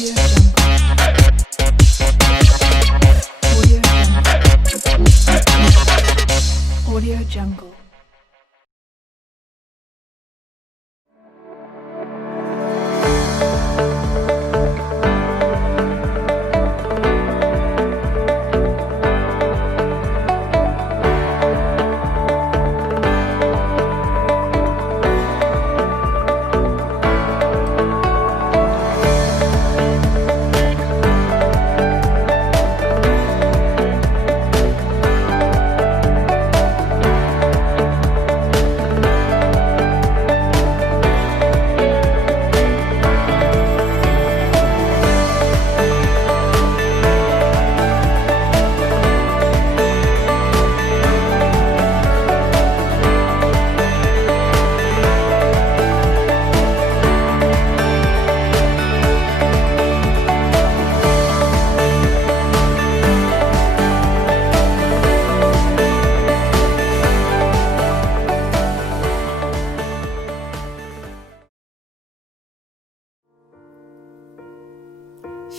Audio Jungle.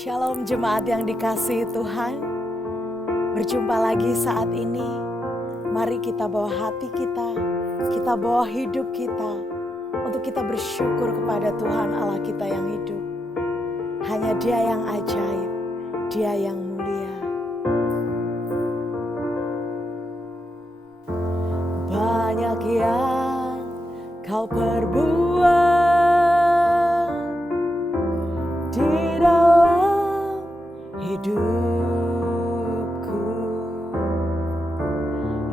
Shalom jemaat yang dikasihi Tuhan. Berjumpa lagi saat ini. Mari kita bawa hati kita bawa hidup kita untuk kita bersyukur kepada Tuhan Allah kita yang hidup. Hanya Dia yang ajaib, Dia yang mulia. Banyak yang Kau perbuat di dalam hidupku,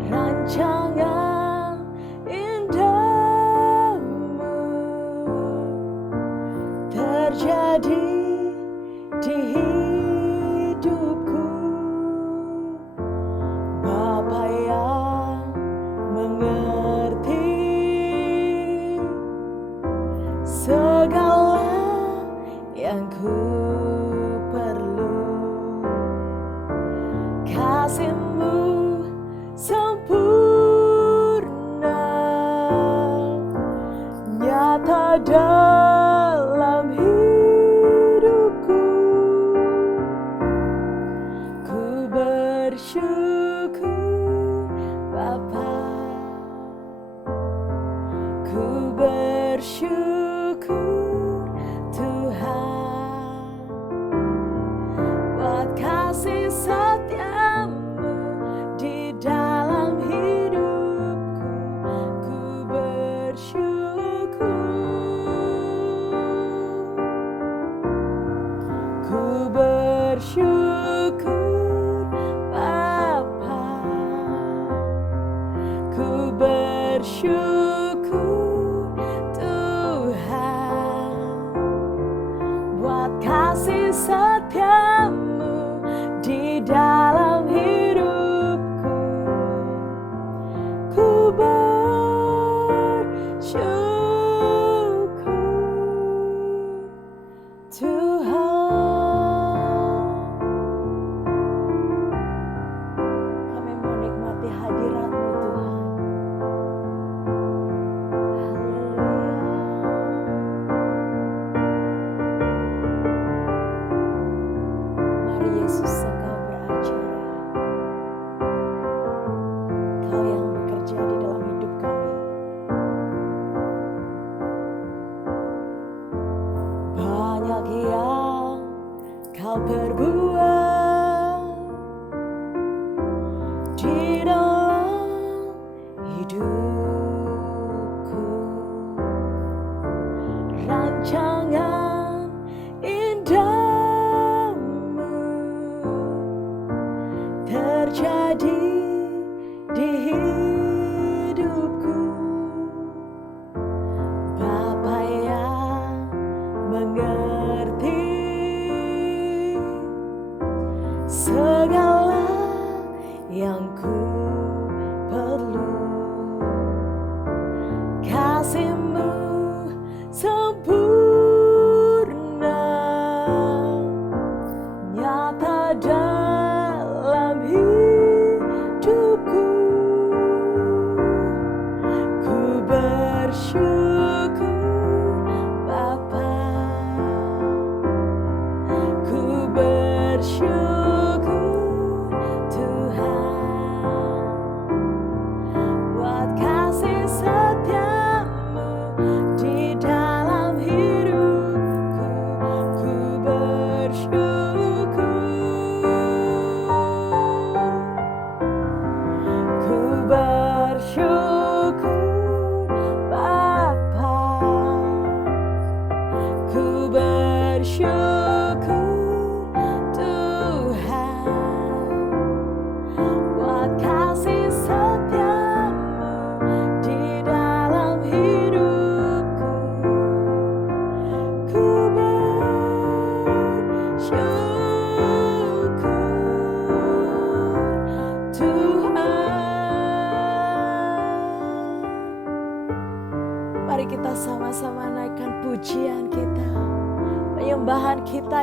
rancangan indahmu terjadi di hidupku. Bapa yang mengerti segala yang ku perlu, kasih-Mu sempurna nyata dalam hidupku. Ku bersyukur Bapa, ku bersyukur Tuhan, buat kasih setia-Mu di dalam hidupku. Ku bersyukur Bapa, ku bersyukur Tuhan, buat kasih setia-Mu di dalam hidupku. Ku bersyukur Tuhan. Kami menikmati hadirat-Mu Tuhan. Mari Yesus Engkau beracara, Kau yang bekerja di dalam hidup kami. Banyak yang Kau perbuat di dalam hidupku, rancangan indahmu terjadi di hidupku. Bapa yang mengerti segala yang ku perlu, kasih-Mu sempurna nyata dalam hidupku. Ku bersyukur Bapa,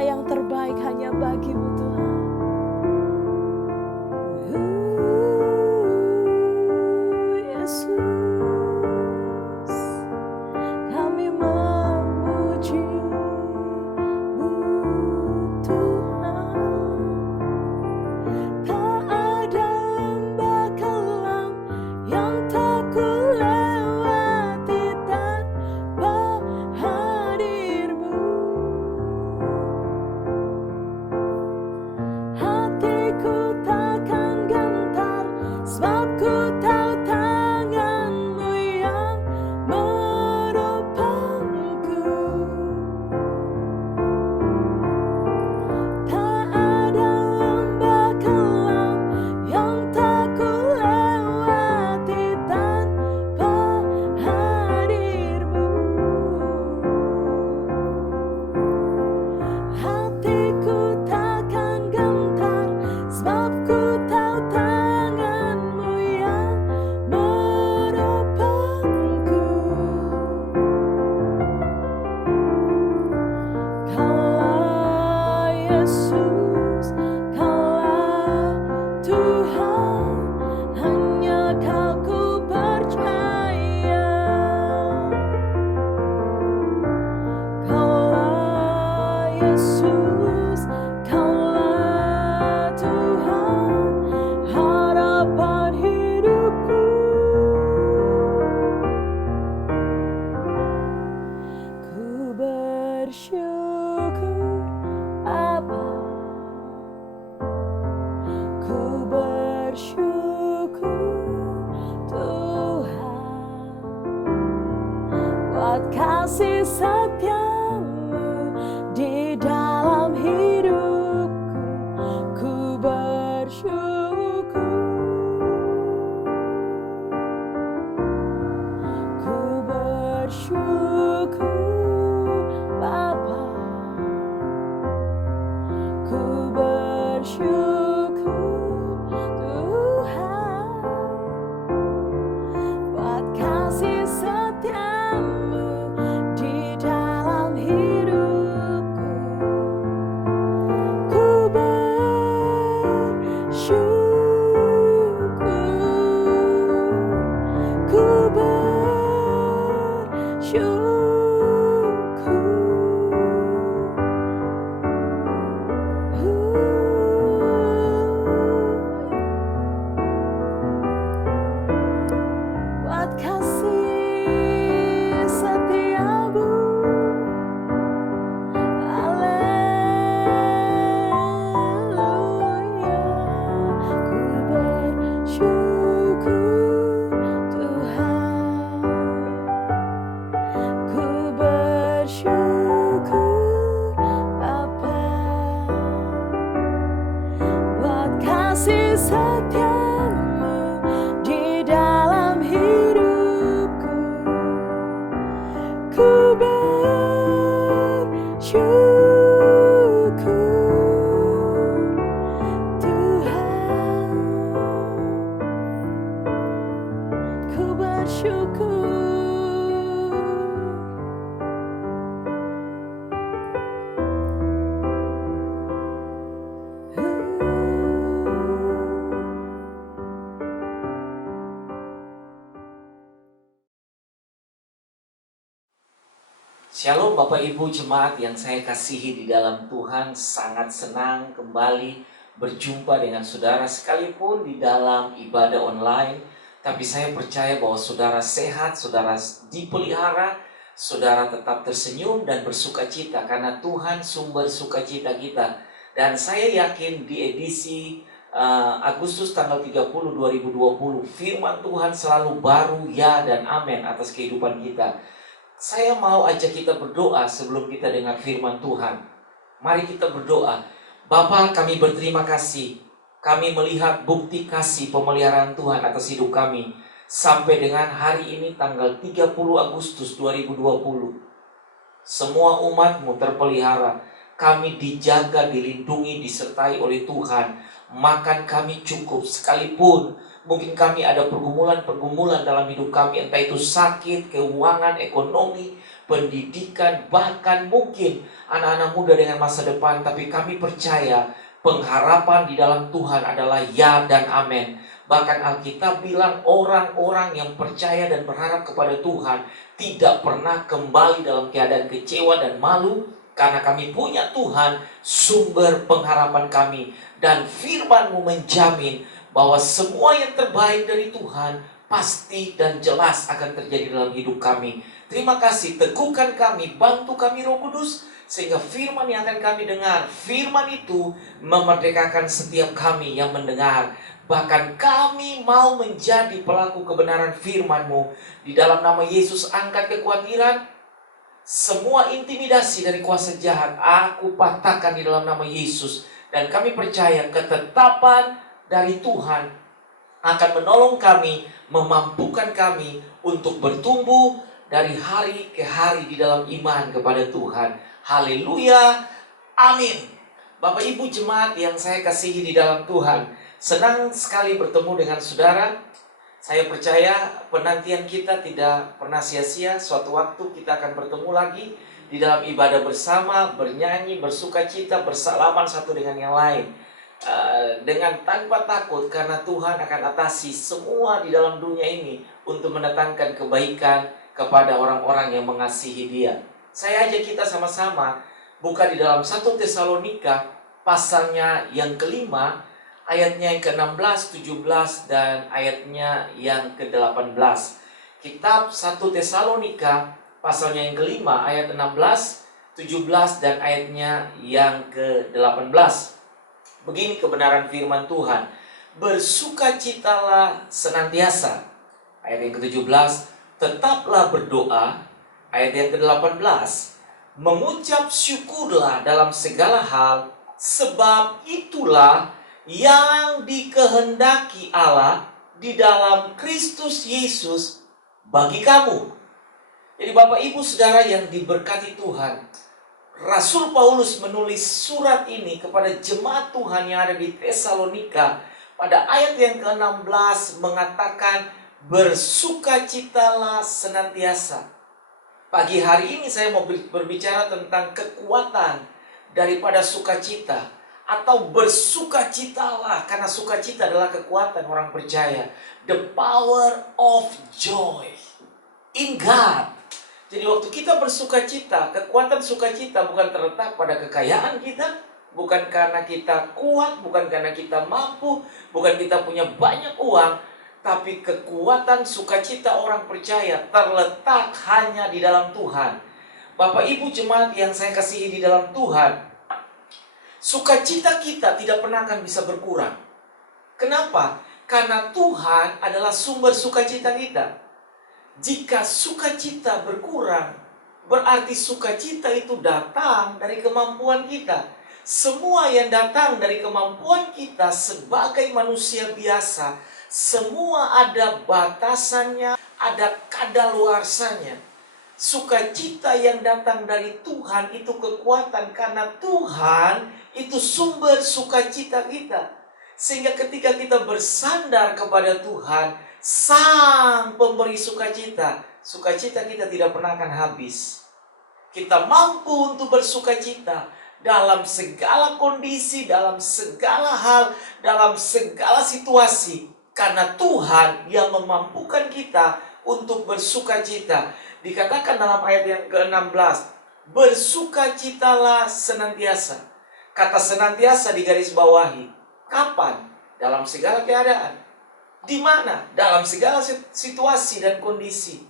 yang terbaik hanya bagi-Mu Tuhan. Yesus, kami memuji-Mu Tuhan. Tak ada lembah kelam yang tak kulewati tanpa hadir-Mu. Hatiku takkan gentar, sebab ku tahu tangan-Mu yang menopangku. Tak ada lembah kelam yang tak kulewati tanpa hadir-Mu. Hatiku takkan gentar, sebab ku tahu tangan-Mu yang menopangku. Kaulah Yesus, Kaulah Tuhan, hanya Kau ku percaya. Kaulah Yesus, Kaulah Tuhan, harapan hidupku. Ku bersyukur Bapa, ku bersyukur Tuhan, buat kasih setia-Mu di dalam hidupku. Ku bersyukur, ku bersyukur Bapa, ku bersyukur Tuhan, buat kasih setia-Mu di dalam hidupku. Ku bersyukur, ku bersyukur. Buat kasih setia-Mu, haleluya. Ku bersyukur Tuhan, ku bersyukur Bapa, buat kasih setia-Mu di dalam hidupku. Ku bersyukur Tuhan, ku bersyukur. Shalom Bapak Ibu Jemaat yang saya kasihi di dalam Tuhan, sangat senang kembali berjumpa dengan saudara sekalipun di dalam ibadah online. Tapi saya percaya bahwa saudara sehat, saudara dipelihara, saudara tetap tersenyum dan bersukacita karena Tuhan sumber sukacita kita. Dan saya yakin di edisi Agustus tanggal 30, 2020, firman Tuhan selalu baru, ya dan amin atas kehidupan kita. Saya mau ajak kita berdoa sebelum kita dengar firman Tuhan. Mari kita berdoa. Bapa, kami berterima kasih. Kami melihat bukti kasih pemeliharaan Tuhan atas hidup kami sampai dengan hari ini tanggal 30 Agustus 2020. Semua umat-Mu terpelihara. kami dijaga, dilindungi, disertai oleh Tuhan. Makan kami cukup, sekalipun mungkin kami ada pergumulan-pergumulan dalam hidup kami, entah itu sakit, keuangan, ekonomi, pendidikan, bahkan mungkin anak-anak muda dengan masa depan. Tapi kami percaya pengharapan di dalam Tuhan adalah ya dan amin. Bahkan Alkitab bilang orang-orang yang percaya dan berharap kepada Tuhan tidak pernah kembali dalam keadaan kecewa dan malu, karena kami punya Tuhan, sumber pengharapan kami. Dan firman-Mu menjamin bahwa semua yang terbaik dari Tuhan pasti dan jelas akan terjadi dalam hidup kami. Terima kasih, teguhkan kami, bantu kami Roh Kudus, sehingga firman yang akan kami dengar, firman itu memerdekakan setiap kami yang mendengar. Bahkan kami mau menjadi pelaku kebenaran firman-Mu. Di dalam nama Yesus, angkat kekhawatiran, semua intimidasi dari kuasa jahat aku patahkan di dalam nama Yesus. Dan kami percaya ketetapan dari Tuhan akan menolong kami, memampukan kami untuk bertumbuh dari hari ke hari di dalam iman kepada Tuhan. Haleluya, amin. Bapak Ibu jemaat yang saya kasihi di dalam Tuhan, senang sekali bertemu dengan saudara. Saya percaya penantian kita tidak pernah sia-sia. Suatu waktu kita akan bertemu lagi di dalam ibadah bersama, bernyanyi, bersukacita, bersalaman satu dengan yang lain. Dengan tanpa takut, karena Tuhan akan atasi semua di dalam dunia ini untuk mendatangkan kebaikan kepada orang-orang yang mengasihi Dia. Saya ajak kita sama-sama buka di dalam 1 Tesalonika pasalnya yang kelima, ayatnya yang ke-16, 17, dan ayatnya yang ke-18. Kitab 1 Tesalonika, pasalnya yang kelima, ayat 16, 17, dan ayatnya yang ke-18. Begini kebenaran firman Tuhan. Bersukacitalah senantiasa. Ayat yang ke-17, tetaplah berdoa. Ayat yang ke-18, mengucap syukurlah dalam segala hal, sebab itulah yang dikehendaki Allah di dalam Kristus Yesus bagi kamu. Jadi Bapak Ibu Saudara yang diberkati Tuhan, Rasul Paulus menulis surat ini kepada jemaat Tuhan yang ada di Tesalonika. Pada ayat yang ke-16 mengatakan, bersukacitalah senantiasa. Pagi hari ini saya mau berbicara tentang kekuatan daripada sukacita, atau bersukacitalah, karena sukacita adalah kekuatan orang percaya. The power of joy in God. Jadi waktu kita bersukacita, kekuatan sukacita bukan terletak pada kekayaan kita, bukan karena kita kuat, bukan karena kita mampu, bukan kita punya banyak uang, tapi kekuatan sukacita orang percaya terletak hanya di dalam Tuhan. Bapak Ibu jemaat yang saya kasihi di dalam Tuhan, sukacita kita tidak pernah akan bisa berkurang. Kenapa? Karena Tuhan adalah sumber sukacita kita. Jika sukacita berkurang, berarti sukacita itu datang dari kemampuan kita. Semua yang datang dari kemampuan kita sebagai manusia biasa, semua ada batasannya, ada kadaluarsanya. Sukacita yang datang dari Tuhan itu kekuatan, karena Tuhan itu sumber sukacita kita. Sehingga ketika kita bersandar kepada Tuhan, Sang pemberi sukacita, sukacita kita tidak pernah akan habis. Kita mampu untuk bersukacita dalam segala kondisi, dalam segala hal, dalam segala situasi, karena Tuhan yang memampukan kita untuk bersukacita. Dikatakan dalam ayat yang ke-16, bersukacitalah senantiasa. Kata senantiasa digaris bawahi. Kapan? Dalam segala keadaan. Di mana? Dalam segala situasi dan kondisi.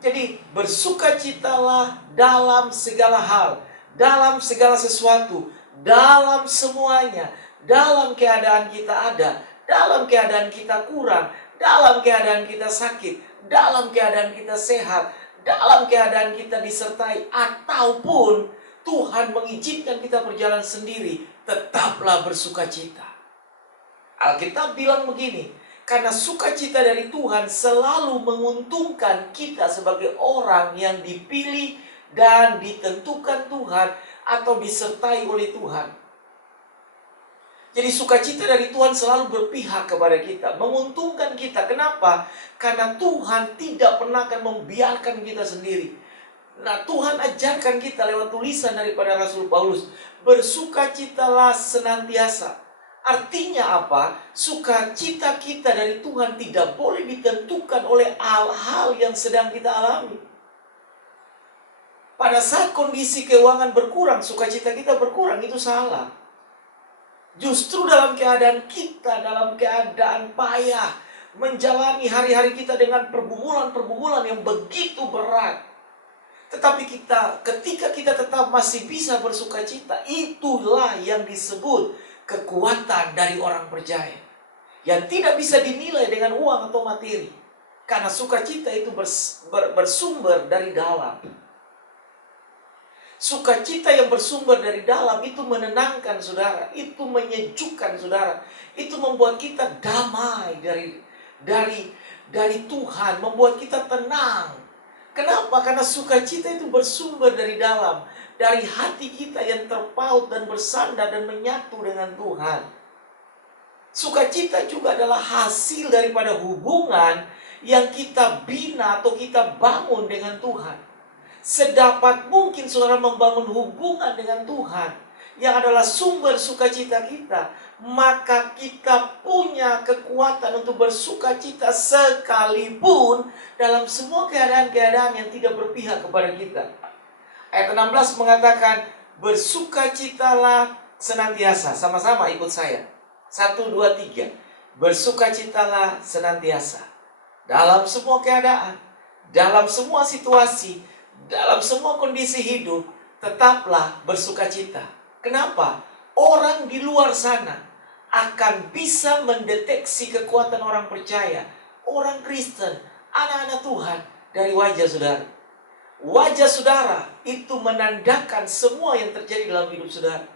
Jadi bersukacitalah dalam segala hal, dalam segala sesuatu, dalam semuanya, dalam keadaan kita ada, dalam keadaan kita kurang, dalam keadaan kita sakit, dalam keadaan kita sehat, dalam keadaan kita disertai, ataupun Tuhan mengizinkan kita berjalan sendiri, tetaplah bersukacita. Alkitab bilang begini, karena sukacita dari Tuhan selalu menguntungkan kita sebagai orang yang dipilih dan ditentukan Tuhan atau disertai oleh Tuhan. Jadi sukacita dari Tuhan selalu berpihak kepada kita, menguntungkan kita. Kenapa? Karena Tuhan tidak pernah akan membiarkan kita sendiri. Nah, Tuhan ajarkan kita lewat tulisan daripada Rasul Paulus, bersukacitalah senantiasa. Artinya apa? Sukacita kita dari Tuhan tidak boleh ditentukan oleh hal-hal yang sedang kita alami. Pada saat kondisi keuangan berkurang, sukacita kita berkurang, itu salah. Justru dalam keadaan payah, menjalani hari-hari kita dengan pergumulan-pergumulan yang begitu berat, tetapi ketika kita tetap masih bisa bersukacita, itulah yang disebut kekuatan dari orang percaya, yang tidak bisa dinilai dengan uang atau materi, karena sukacita itu bersumber dari dalam. Sukacita yang bersumber dari dalam itu menenangkan saudara, itu menyejukkan saudara, itu membuat kita damai dari Tuhan, membuat kita tenang. Kenapa? Karena sukacita itu bersumber dari dalam, dari hati kita yang terpaut dan bersandar dan menyatu dengan Tuhan. Sukacita juga adalah hasil daripada hubungan yang kita bina atau kita bangun dengan Tuhan. Sedapat mungkin saudara membangun hubungan dengan Tuhan, yang adalah sumber sukacita kita, maka kita punya kekuatan untuk bersukacita sekalipun dalam semua keadaan-keadaan yang tidak berpihak kepada kita. Ayat 16 mengatakan, bersukacitalah senantiasa. Sama-sama ikut saya. 1, 2, 3. Bersukacitalah senantiasa. Dalam semua keadaan, dalam semua situasi, dalam semua kondisi hidup, tetaplah bersukacita. Kenapa? Orang di luar sana akan bisa mendeteksi kekuatan orang percaya, orang Kristen, anak-anak Tuhan dari wajah saudara. Wajah saudara itu menandakan semua yang terjadi dalam hidup saudara.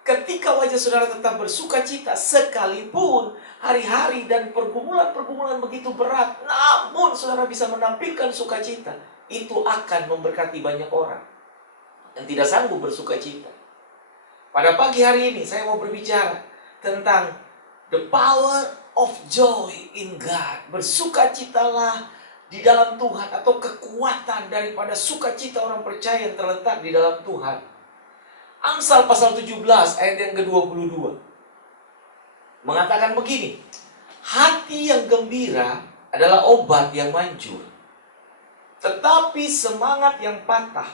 Ketika wajah saudara tetap bersukacita, sekalipun hari-hari dan pergumulan-pergumulan begitu berat, namun saudara bisa menampilkan sukacita, itu akan memberkati banyak orang yang tidak sanggup bersukacita. Pada pagi hari ini saya mau berbicara tentang the power of joy in God. Bersukacitalah di dalam Tuhan, atau kekuatan daripada sukacita orang percaya yang terletak di dalam Tuhan. Amsal pasal 17 ayat yang ke-22 mengatakan begini, hati yang gembira adalah obat yang manjur, tetapi semangat yang patah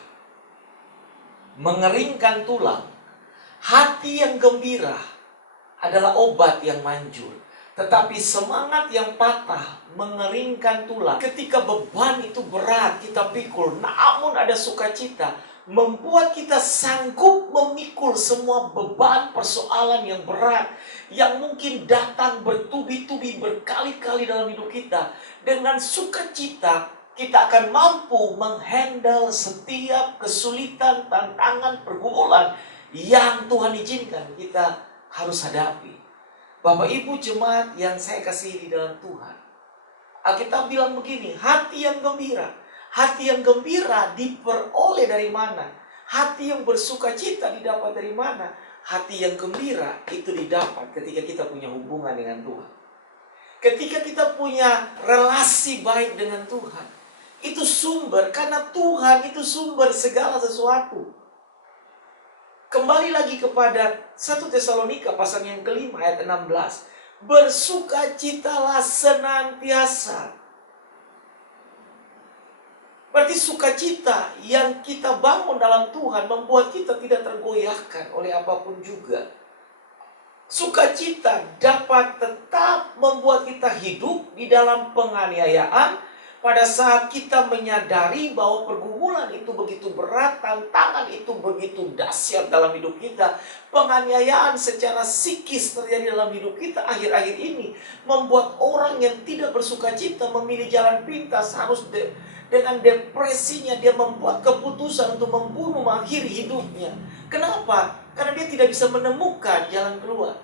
mengeringkan tulang. Hati yang gembira adalah obat yang manjur, tetapi semangat yang patah mengeringkan tulang. Ketika beban itu berat kita pikul, namun ada sukacita, membuat kita sanggup memikul semua beban persoalan yang berat, yang mungkin datang bertubi-tubi berkali-kali dalam hidup kita. Dengan sukacita kita akan mampu menghandle setiap kesulitan, tantangan, pergumulan yang Tuhan izinkan kita harus hadapi. Bapak Ibu jemaat yang saya kasihi di dalam Tuhan, Alkitab bilang begini, hati yang gembira. Hati yang gembira diperoleh dari mana? Hati yang bersukacita didapat dari mana? Hati yang gembira itu didapat ketika kita punya hubungan dengan Tuhan. Ketika kita punya relasi baik dengan Tuhan. Itu sumber, karena Tuhan itu sumber segala sesuatu. Kembali lagi kepada 1 Tesalonika pasal yang kelima ayat 16. Bersukacitalah senantiasa. Berarti sukacita yang kita bangun dalam Tuhan membuat kita tidak tergoyahkan oleh apapun juga. Sukacita dapat tetap membuat kita hidup di dalam penganiayaan pada saat kita menyadari bahwa pergumulan itu begitu berat, tantangan itu begitu dahsyat dalam hidup kita. Penganiayaan secara psikis terjadi dalam hidup kita akhir-akhir ini membuat orang yang tidak bersukacita memilih jalan pintas, harus dengan depresinya dia membuat keputusan untuk membunuh, mengakhiri hidupnya. Kenapa? Karena dia tidak bisa menemukan jalan keluar.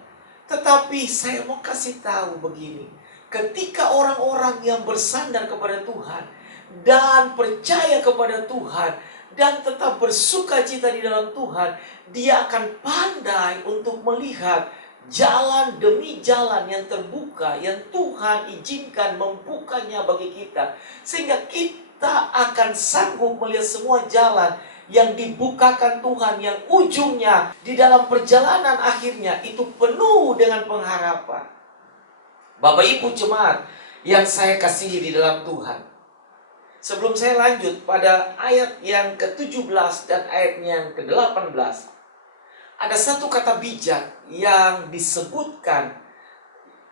Tetapi saya mau kasih tahu begini, ketika orang-orang yang bersandar kepada Tuhan dan percaya kepada Tuhan dan tetap bersukacita di dalam Tuhan, dia akan pandai untuk melihat jalan demi jalan yang terbuka, yang Tuhan izinkan membukanya bagi kita. Sehingga kita akan sanggup melihat semua jalan yang dibukakan Tuhan, yang ujungnya di dalam perjalanan akhirnya itu penuh dengan pengharapan. Bapak Ibu jemaat yang saya kasihi di dalam Tuhan, sebelum saya lanjut pada ayat yang ke-17 dan ayat yang ke-18, ada satu kata bijak yang disebutkan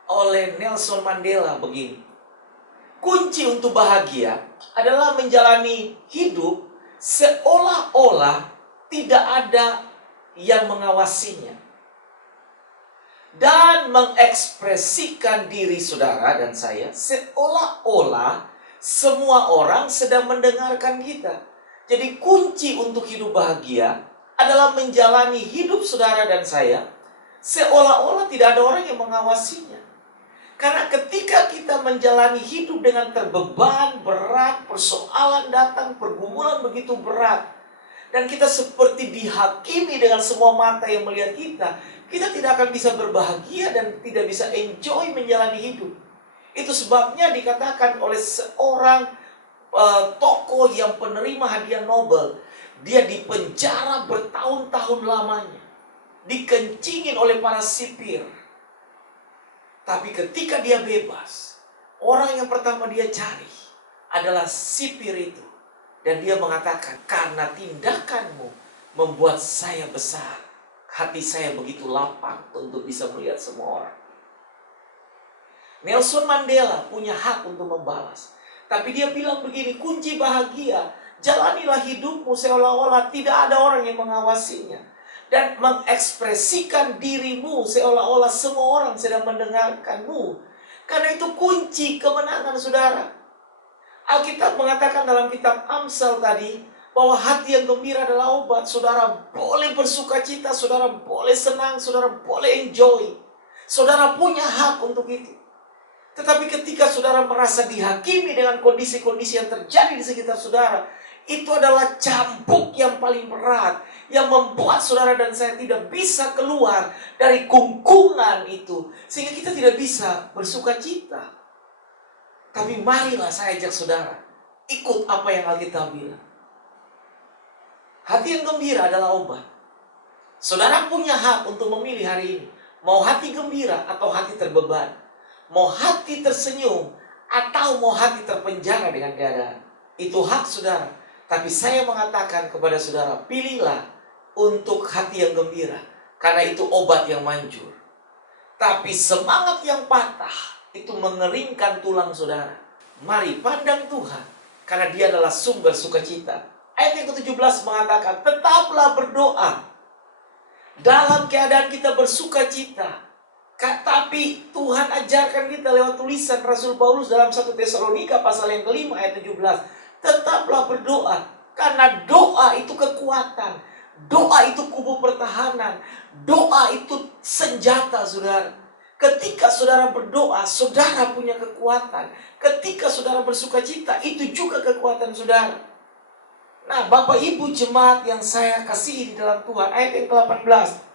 oleh Nelson Mandela begini. Kunci untuk bahagia adalah menjalani hidup seolah-olah tidak ada yang mengawasinya, dan mengekspresikan diri saudara dan saya seolah-olah semua orang sedang mendengarkan kita. Jadi kunci untuk hidup bahagia adalah menjalani hidup saudara dan saya seolah-olah tidak ada orang yang mengawasinya. Karena ketika kita menjalani hidup dengan terbeban, berat, persoalan datang, pergumulan begitu berat, dan kita seperti dihakimi dengan semua mata yang melihat kita, kita tidak akan bisa berbahagia dan tidak bisa enjoy menjalani hidup. Itu sebabnya dikatakan oleh seorang tokoh yang penerima hadiah Nobel, dia dipenjara bertahun-tahun lamanya, dikencingin oleh para sipir. Tapi ketika dia bebas, orang yang pertama dia cari adalah sipir itu. Dan dia mengatakan, karena tindakanmu membuat saya besar, hati saya begitu lapang untuk bisa melihat semua orang. Nelson Mandela punya hak untuk membalas. Tapi dia bilang begini, kunci bahagia, jalanilah hidupmu seolah-olah tidak ada orang yang mengawasinya. Dan mengekspresikan dirimu seolah-olah semua orang sedang mendengarkanmu. Karena itu kunci kemenangan saudara. Alkitab mengatakan dalam kitab Amsal tadi, bahwa hati yang gembira adalah obat. Saudara boleh bersuka cita, saudara boleh senang, saudara boleh enjoy. Saudara punya hak untuk itu. Tetapi ketika saudara merasa dihakimi dengan kondisi-kondisi yang terjadi di sekitar saudara, itu adalah cambuk yang paling berat, yang membuat saudara dan saya tidak bisa keluar dari kungkungan itu, sehingga kita tidak bisa bersuka cita. Tapi marilah saya ajak saudara, ikut apa yang Alkitab bilang. Hati yang gembira adalah obat. Saudara punya hak untuk memilih hari ini, mau hati gembira atau hati terbeban. Mau hati tersenyum atau mau hati terpenjara dengan keadaan. Itu hak saudara. Tapi saya mengatakan kepada saudara, pilihlah untuk hati yang gembira. Karena itu obat yang manjur. Tapi semangat yang patah itu mengeringkan tulang saudara. Mari pandang Tuhan, karena dia adalah sumber sukacita. Ayat yang ke-17 mengatakan, tetaplah berdoa dalam keadaan kita bersuka cita. Tapi Tuhan ajarkan kita lewat tulisan Rasul Paulus dalam 1 Tesalonika pasal yang ke-5 ayat 17. Tetaplah berdoa, karena doa itu kekuatan. Doa itu kubu pertahanan. Doa itu senjata saudara. Ketika saudara berdoa, saudara punya kekuatan. Ketika saudara bersuka cita, itu juga kekuatan saudara. Nah, Bapak Ibu jemaat yang saya kasihi di dalam Tuhan, ayat yang ke-18.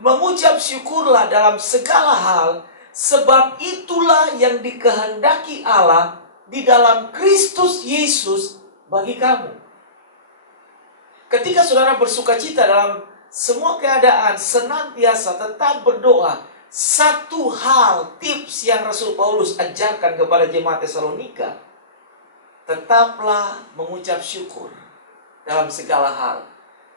Mengucap syukurlah dalam segala hal, sebab itulah yang dikehendaki Allah di dalam Kristus Yesus bagi kamu. Ketika saudara bersuka cita dalam semua keadaan, senantiasa tetap berdoa. Satu hal, tips yang Rasul Paulus ajarkan kepada jemaat Tesalonika, tetaplah mengucap syukur dalam segala hal.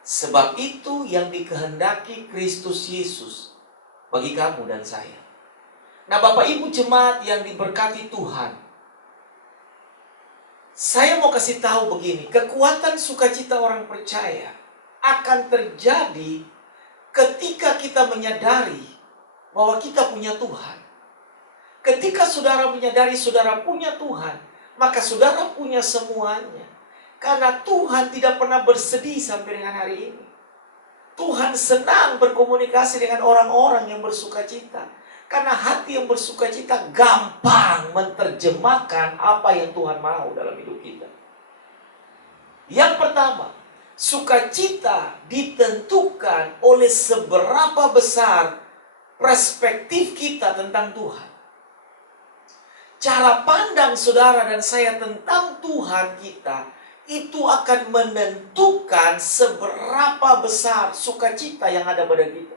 Sebab itu yang dikehendaki Kristus Yesus bagi kamu dan saya. Nah, Bapak Ibu jemaat yang diberkati Tuhan, saya mau kasih tahu begini, kekuatan sukacita orang percaya akan terjadi ketika kita menyadari bahwa kita punya Tuhan. Ketika saudara menyadari saudara punya Tuhan, maka saudara punya semuanya. Karena Tuhan tidak pernah bersedih sampai dengan hari ini. Tuhan senang berkomunikasi dengan orang-orang yang bersuka cita. Karena hati yang bersuka cita gampang menerjemahkan apa yang Tuhan mau dalam hidup kita. Yang pertama, Sukacita ditentukan oleh seberapa besar perspektif kita tentang Tuhan. Cara pandang saudara dan saya tentang Tuhan kita itu akan menentukan seberapa besar sukacita yang ada pada kita.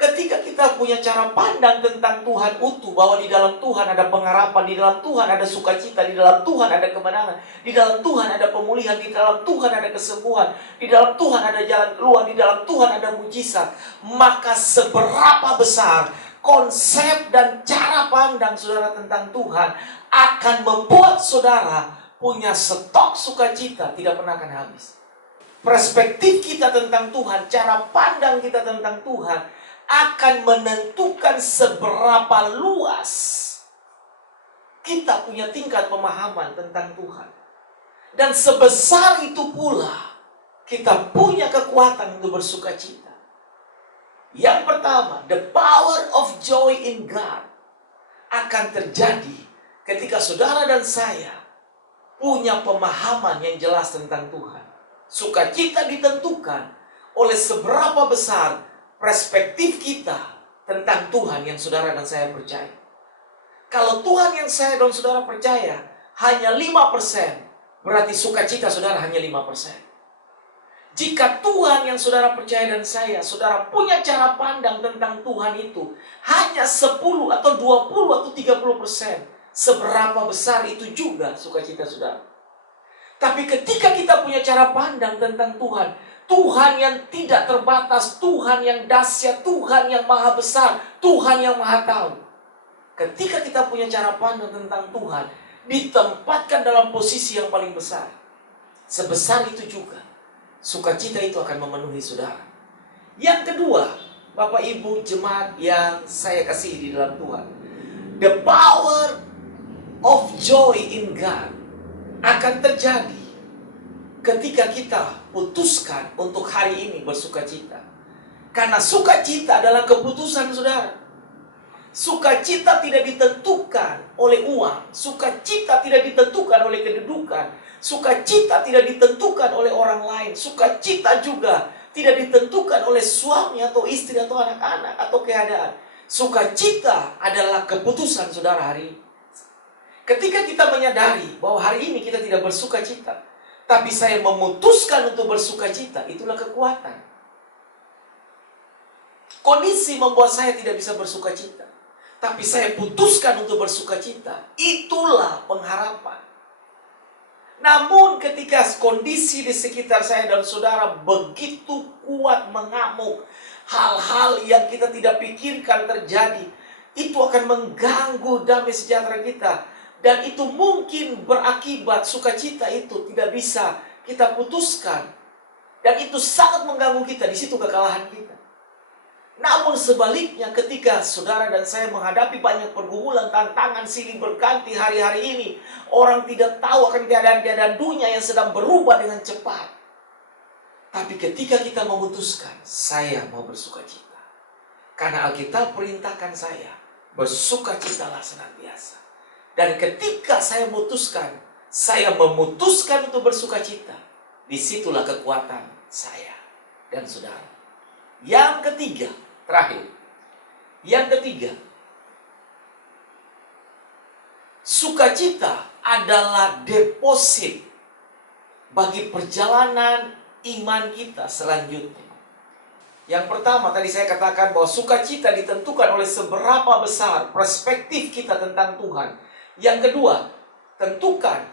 Ketika kita punya cara pandang tentang Tuhan utuh, bahwa di dalam Tuhan ada pengharapan, di dalam Tuhan ada sukacita, di dalam Tuhan ada kemenangan, di dalam Tuhan ada pemulihan, di dalam Tuhan ada kesembuhan, di dalam Tuhan ada jalan keluar, di dalam Tuhan ada mujizat, maka seberapa besar konsep dan cara pandang saudara tentang Tuhan akan membuat saudara punya stok sukacita tidak pernah akan habis. Perspektif kita tentang Tuhan, cara pandang kita tentang Tuhan akan menentukan seberapa luas kita punya tingkat pemahaman tentang Tuhan. Dan sebesar itu pula kita punya kekuatan untuk bersukacita. Yang pertama, the power of joy in God akan terjadi ketika saudara dan saya punya pemahaman yang jelas tentang Tuhan. Sukacita ditentukan oleh seberapa besar perspektif kita tentang Tuhan yang saudara dan saya percaya. Kalau Tuhan yang saya dan saudara percaya hanya 5%, berarti sukacita saudara hanya 5%. Jika Tuhan yang saudara percaya dan saya, saudara punya cara pandang tentang Tuhan itu hanya 10 atau 20 atau 30%, seberapa besar itu juga sukacita saudara. Tapi ketika kita punya cara pandang tentang Tuhan, Tuhan yang tidak terbatas, Tuhan yang dahsyat, Tuhan yang maha besar, Tuhan yang maha tahu. Ketika kita punya cara pandang tentang Tuhan, ditempatkan dalam posisi yang paling besar. Sebesar itu juga, sukacita itu akan memenuhi saudara. Yang kedua, Bapak Ibu jemaat yang saya kasih di dalam Tuhan, the power of joy in God akan terjadi ketika kita putuskan untuk hari ini bersukacita. Karena sukacita adalah keputusan saudara. Sukacita tidak ditentukan oleh uang. Sukacita tidak ditentukan oleh kedudukan. Sukacita tidak ditentukan oleh orang lain. Sukacita juga tidak ditentukan oleh suami atau istri atau anak-anak atau keadaan. Sukacita adalah keputusan saudara hari ini. Ketika kita menyadari bahwa hari ini kita tidak bersukacita, tapi saya memutuskan untuk bersukacita, itulah kekuatan. Kondisi membuat saya tidak bisa bersukacita, tapi saya putuskan untuk bersukacita, itulah pengharapan. Namun ketika kondisi di sekitar saya dan saudara begitu kuat mengamuk, hal-hal yang kita tidak pikirkan terjadi, itu akan mengganggu damai sejahtera kita. Dan itu mungkin berakibat sukacita itu tidak bisa kita putuskan. Dan itu sangat mengganggu kita. Di situ kekalahan kita. Namun sebaliknya ketika saudara dan saya menghadapi banyak pergumulan, tantangan silih berganti hari-hari ini, orang tidak tahu akan keadaan-keadaan dunia yang sedang berubah dengan cepat. Tapi ketika kita memutuskan, saya mau bersukacita. Karena Alkitab perintahkan saya, bersukacitalah senantiasa. Dan ketika saya memutuskan untuk bersukacita, disitulah kekuatan saya dan saudara. Yang ketiga, terakhir. Yang ketiga, sukacita adalah deposit bagi perjalanan iman kita selanjutnya. Yang pertama, tadi saya katakan bahwa sukacita ditentukan oleh seberapa besar perspektif kita tentang Tuhan. Yang kedua, tentukan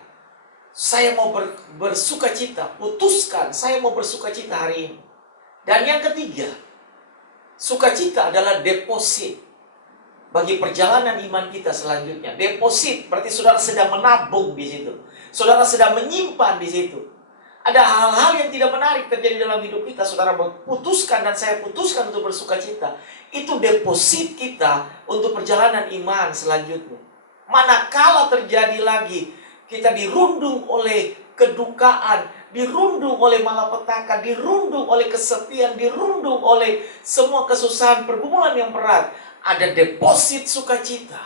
saya mau bersukacita, putuskan saya mau bersukacita hari ini. Dan yang ketiga, sukacita adalah deposit bagi perjalanan iman kita selanjutnya. Deposit berarti saudara sedang menabung di situ. Saudara sedang menyimpan di situ. Ada hal-hal yang tidak menarik terjadi dalam hidup kita, saudara putuskan dan saya putuskan untuk bersukacita. Itu deposit kita untuk perjalanan iman selanjutnya. Manakala terjadi lagi, kita dirundung oleh kedukaan, dirundung oleh malapetaka, dirundung oleh kesepian, dirundung oleh semua kesusahan, pergumulan yang berat. Ada deposit sukacita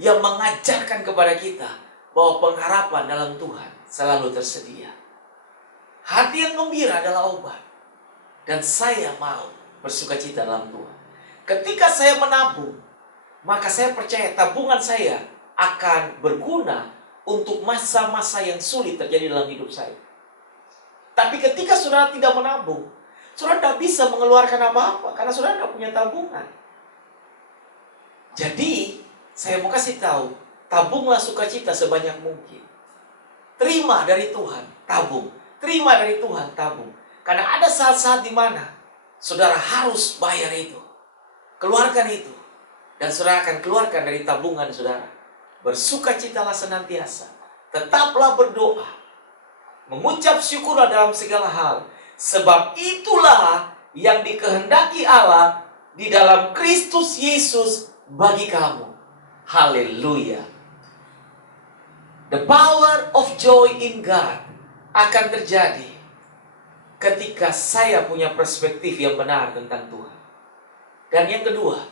yang mengajarkan kepada kita bahwa pengharapan dalam Tuhan selalu tersedia. Hati yang gembira adalah obat. Dan saya mau bersukacita dalam Tuhan. Ketika saya menabung, maka saya percaya tabungan saya akan berguna untuk masa-masa yang sulit terjadi dalam hidup saya. Tapi ketika saudara tidak menabung, saudara tidak bisa mengeluarkan apa-apa karena saudara tidak punya tabungan. Jadi, saya mau kasih tahu, tabunglah sukacita sebanyak mungkin. Terima dari Tuhan, tabung. Terima dari Tuhan, tabung. Karena ada saat-saat di mana saudara harus bayar itu. Keluarkan itu. Dan saudara akan keluarkan dari tabungan saudara. Bersukacitalah senantiasa. Tetaplah berdoa. Mengucap syukurlah dalam segala hal. Sebab itulah yang dikehendaki Allah di dalam Kristus Yesus bagi kamu. Haleluya. The power of joy in God akan terjadi ketika saya punya perspektif yang benar tentang Tuhan. Dan yang kedua,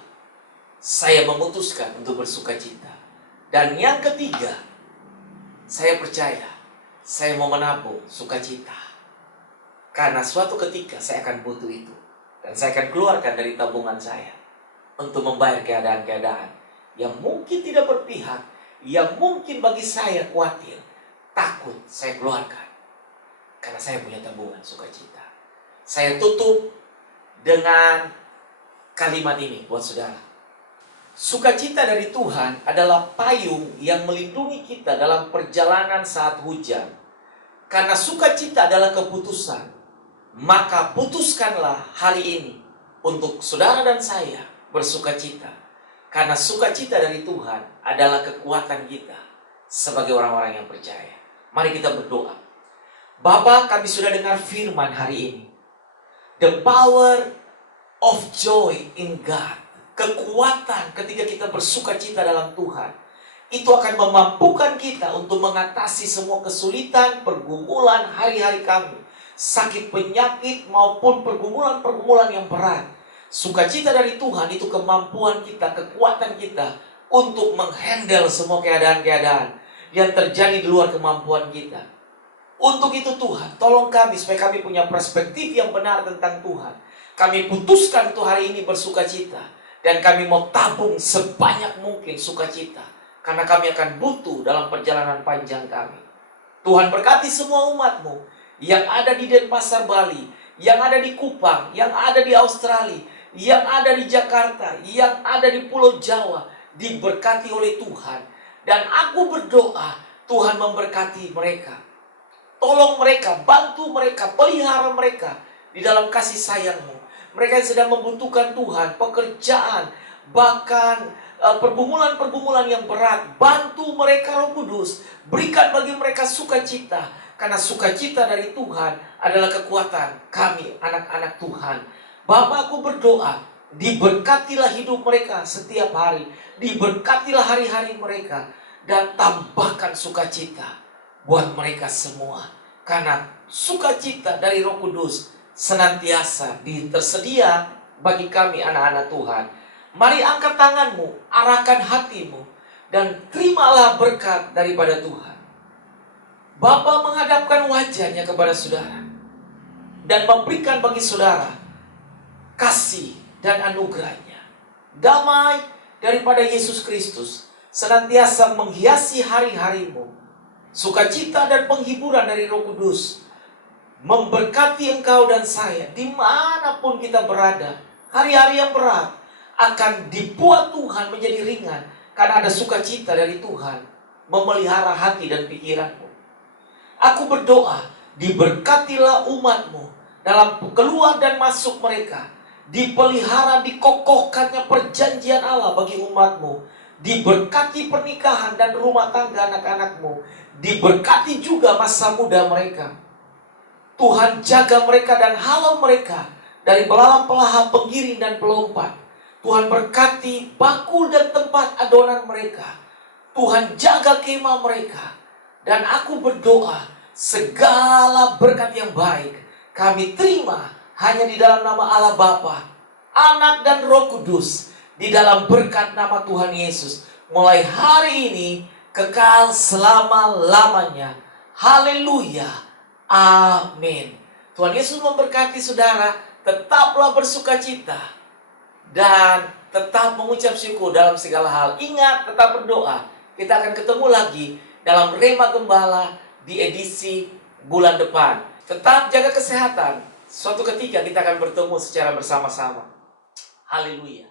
saya memutuskan untuk bersukacita. Dan yang ketiga, saya percaya saya mau menabung sukacita. Karena suatu ketika saya akan butuh itu. Dan saya akan keluarkan dari tabungan saya untuk membayar keadaan-keadaan yang mungkin tidak berpihak, yang mungkin bagi saya khawatir, takut saya keluarkan. Karena saya punya tabungan sukacita. Saya tutup dengan kalimat ini buat saudara. Sukacita dari Tuhan adalah payung yang melindungi kita dalam perjalanan saat hujan. Karena sukacita adalah keputusan, maka putuskanlah hari ini untuk saudara dan saya bersukacita. Karena sukacita dari Tuhan adalah kekuatan kita sebagai orang-orang yang percaya. Mari kita berdoa. Bapa, kami sudah dengar firman hari ini. The power of joy in God. Kekuatan ketika kita bersukacita dalam Tuhan. Itu akan memampukan kita untuk mengatasi semua kesulitan, pergumulan hari-hari kami. Sakit penyakit maupun pergumulan-pergumulan yang berat. Sukacita dari Tuhan itu kemampuan kita, kekuatan kita untuk menghandle semua keadaan-keadaan yang terjadi di luar kemampuan kita. Untuk itu Tuhan, tolong kami supaya kami punya perspektif yang benar tentang Tuhan. Kami putuskan untuk hari ini bersukacita. Dan kami mau tabung sebanyak mungkin sukacita. Karena kami akan butuh dalam perjalanan panjang kami. Tuhan berkati semua umat-Mu yang ada di Denpasar, Bali, yang ada di Kupang, yang ada di Australia, yang ada di Jakarta, yang ada di Pulau Jawa. Diberkati oleh Tuhan. Dan aku berdoa Tuhan memberkati mereka. Tolong mereka, bantu mereka, pelihara mereka di dalam kasih sayang-Mu. Mereka yang sedang membutuhkan Tuhan, pekerjaan, bahkan pergumulan-pergumulan yang berat. Bantu mereka Roh Kudus, berikan bagi mereka sukacita. Karena sukacita dari Tuhan adalah kekuatan kami, anak-anak Tuhan. Bapa, aku berdoa, diberkatilah hidup mereka setiap hari. Diberkatilah hari-hari mereka. Dan tambahkan sukacita buat mereka semua. Karena sukacita dari Roh Kudus senantiasa tersedia bagi kami anak-anak Tuhan. Mari angkat tanganmu, arahkan hatimu, dan terimalah berkat daripada Tuhan. Bapa menghadapkan wajahnya kepada saudara dan memberikan bagi saudara kasih dan anugerahnya. Damai daripada Yesus Kristus senantiasa menghiasi hari-harimu. Sukacita dan penghiburan dari Roh Kudus memberkati engkau dan saya dimanapun kita berada. Hari-hari yang berat akan dibuat Tuhan menjadi ringan karena ada sukacita dari Tuhan memelihara hati dan pikiranmu. Aku berdoa, diberkatilah umatmu dalam keluar dan masuk mereka. Dipelihara, dikokohkannya perjanjian Allah bagi umatmu. Diberkati pernikahan dan rumah tangga anak-anakmu. Diberkati juga masa muda mereka. Tuhan jaga mereka dan halau mereka dari belalang pelaha, penggiring dan pelompat. Tuhan berkati bakul dan tempat adonan mereka. Tuhan jaga kemah mereka. Dan aku berdoa, segala berkat yang baik kami terima hanya di dalam nama Allah Bapa, Anak dan Roh Kudus. Di dalam berkat nama Tuhan Yesus. Mulai hari ini kekal selama-lamanya. Haleluya. Amin. Tuhan Yesus memberkati saudara. Tetaplah bersukacita dan tetap mengucap syukur dalam segala hal. Ingat, tetap berdoa. Kita akan ketemu lagi dalam Rema Gembala di edisi bulan depan. Tetap jaga kesehatan. Suatu ketika kita akan bertemu secara bersama-sama. Haleluya.